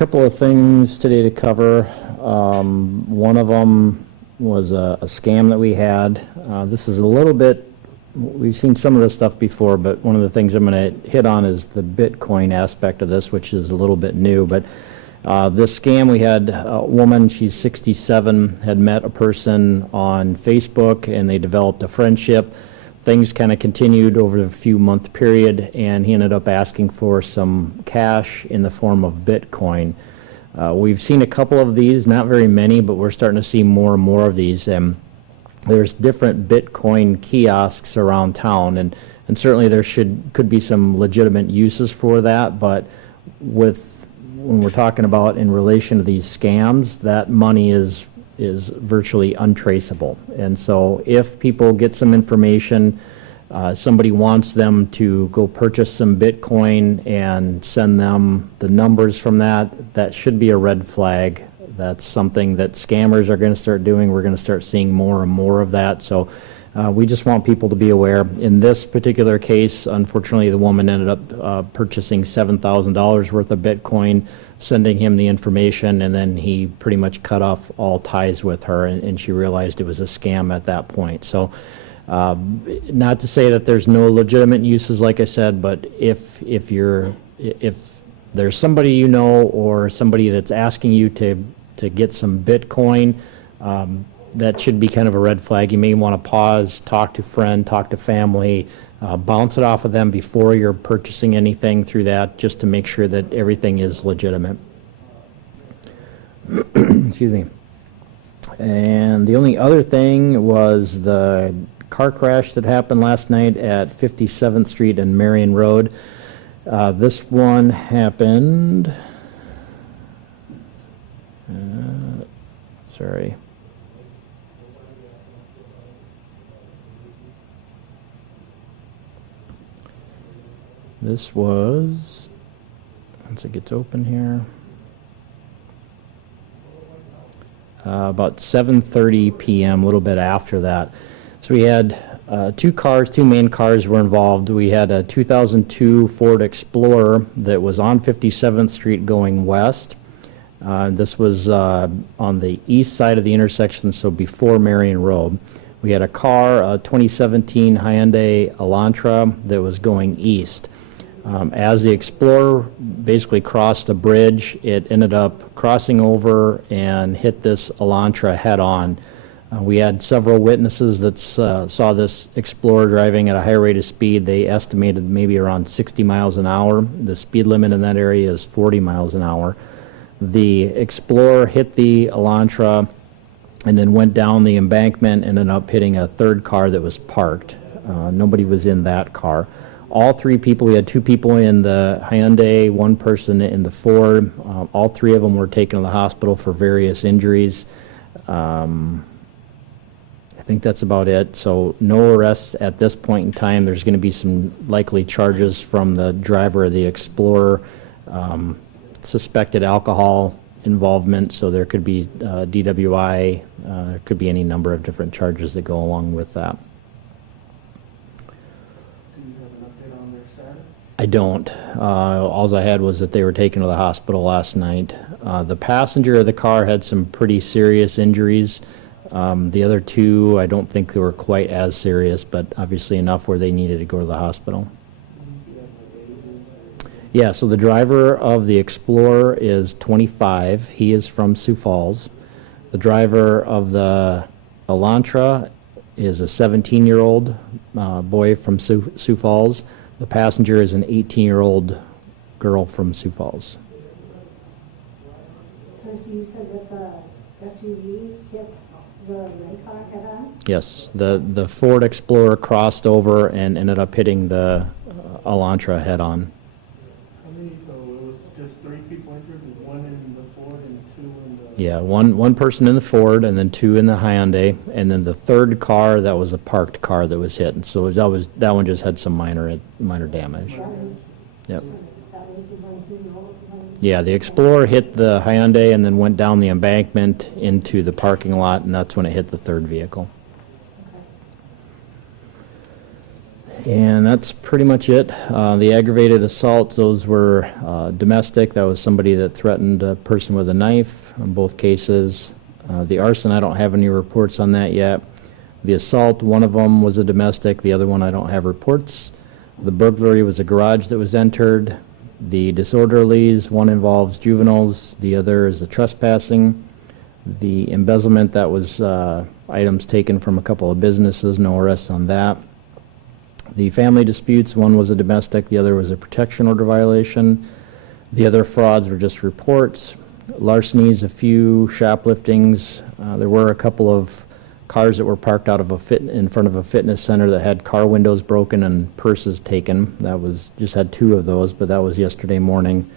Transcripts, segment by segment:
couple of things today to cover. One of them was a scam that we had. This is a little bit, we've seen some of this stuff before, but one of the things I'm going to hit on is the Bitcoin aspect of this, which is a little bit new. But this scam, we had a woman, she's 67, had met a person on Facebook, and they developed a friendship. Things kind of continued over a few month period, and he ended up asking for some cash in the form of Bitcoin. We've seen a couple of these, not very many, but we're starting to see more and more of these. There's different Bitcoin kiosks around town, and certainly there could be some legitimate uses for that, but when we're talking about in relation to these scams, that money is virtually untraceable. And so if people get some information, somebody wants them to go purchase some Bitcoin and send them the numbers from that, that should be a red flag. That's something that scammers are going to start doing. We're going to start seeing more and more of that. So we just want people to be aware. In this particular case, unfortunately, the woman ended up purchasing $7,000 worth of Bitcoin, sending him the information, and then he pretty much cut off all ties with her, and she realized it was a scam at that point. So not to say that there's no legitimate uses, like I said, but if there's somebody you know or somebody that's asking you to get some Bitcoin, that should be kind of a red flag. You may want to pause, talk to a friend, talk to family, bounce it off of them before you're purchasing anything through that, just to make sure that everything is legitimate. Excuse me. And the only other thing was the car crash that happened last night at 57th Street and Marion Road. This one happened, sorry. This was, once it gets open here, about 7:30 p.m., a little bit after that. So we had two main cars were involved. We had a 2002 Ford Explorer that was on 57th Street going west. This was on the east side of the intersection, so before Marion Road. We had a car, a 2017 Hyundai Elantra, that was going east. As the Explorer basically crossed a bridge, it ended up crossing over and hit this Elantra head-on. We had several witnesses that saw this Explorer driving at a high rate of speed. They estimated maybe around 60 miles an hour. The speed limit in that area is 40 miles an hour. The Explorer hit the Elantra and then went down the embankment and ended up hitting a third car that was parked. Nobody was in that car. All three people, we had two people in the Hyundai, one person in the Ford. All three of them were taken to the hospital for various injuries. I think that's about it. So no arrests at this point in time. There's going to be some likely charges from the driver of the Explorer, suspected alcohol involvement, so there could be DWI, there could be any number of different charges that go along with that. I don't. All I had was that they were taken to the hospital last night. The passenger of the car had some pretty serious injuries. The other two, I don't think they were quite as serious, but obviously enough where they needed to go to the hospital. Yeah, so the driver of the Explorer is 25. He is from Sioux Falls. The driver of the Elantra is a 17-year-old boy from Sioux Falls. The passenger is an 18-year-old girl from Sioux Falls. So you said that the SUV hit the red car head-on? Yes, the Ford Explorer crossed over and ended up hitting the Elantra head-on. How many? So it was just 3 people injured, one in the Ford and 2 in the... Yeah, one person in the Ford and then 2 in the Hyundai, and then the third car, that was a parked car that was hit. And so that one just had some minor damage. Yep. Yeah, the Explorer hit the Hyundai and then went down the embankment into the parking lot, and that's when it hit the third vehicle. And that's pretty much it. The aggravated assaults, those were domestic. That was somebody that threatened a person with a knife in both cases. The arson, I don't have any reports on that yet. The assault, one of them was a domestic. The other one, I don't have reports. The burglary was a garage that was entered. The disorderlies, one involves juveniles. The other is the trespassing. The embezzlement, that was items taken from a couple of businesses. No arrests on that. The family disputes, one was a domestic, the other was a protection order violation. The other frauds were just reports. Larcenies, a few shopliftings. There were a couple of cars that were parked out of in front of a fitness center that had car windows broken and purses taken. That was, just had 2 of those, but that was yesterday morning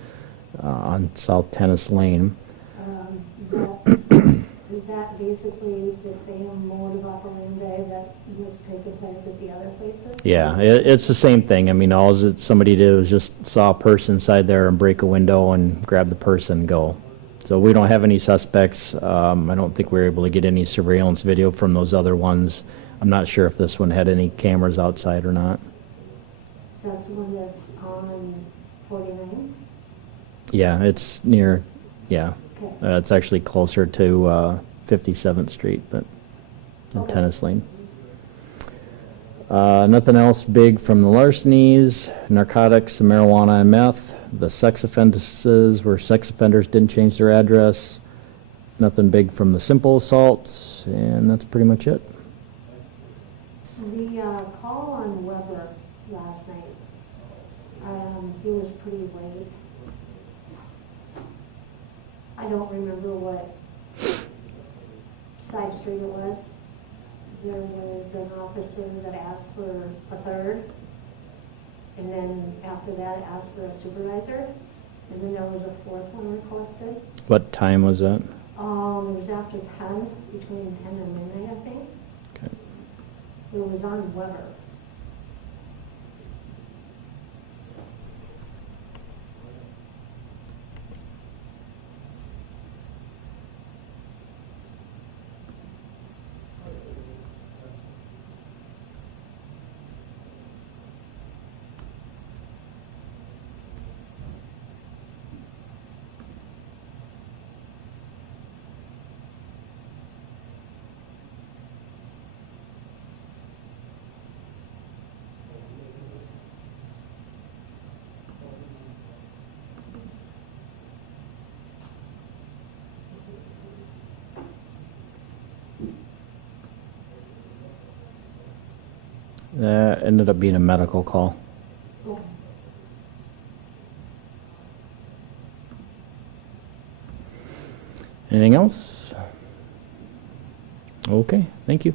on South Tennis Lane. Is that basically the same mode of operandi that was taking place at the other places? Yeah, it's the same thing. I mean, all that somebody did was just saw a purse inside there and break a window and grab the purse and go. So we don't have any suspects. I don't think we were able to get any surveillance video from those other ones. I'm not sure if this one had any cameras outside or not. That's the one that's on 49? Yeah, it's near, yeah. Okay. It's actually closer to 57th Street, but in Okay. Tennis Lane. Nothing else big from the larcenies, narcotics, marijuana, and meth. The sex offenses were sex offenders didn't change their address. Nothing big from the simple assaults, and that's pretty much it. The call on Weber last night, he was pretty late. I don't remember what side street it was. There was an officer that asked for a third, and then after that asked for a supervisor, and then there was a 4th one requested. What time was that? It was after 10, between 10 and midnight, I think. Okay. It was on Weber. That ended up being a medical call. Okay. Anything else? Okay, thank you.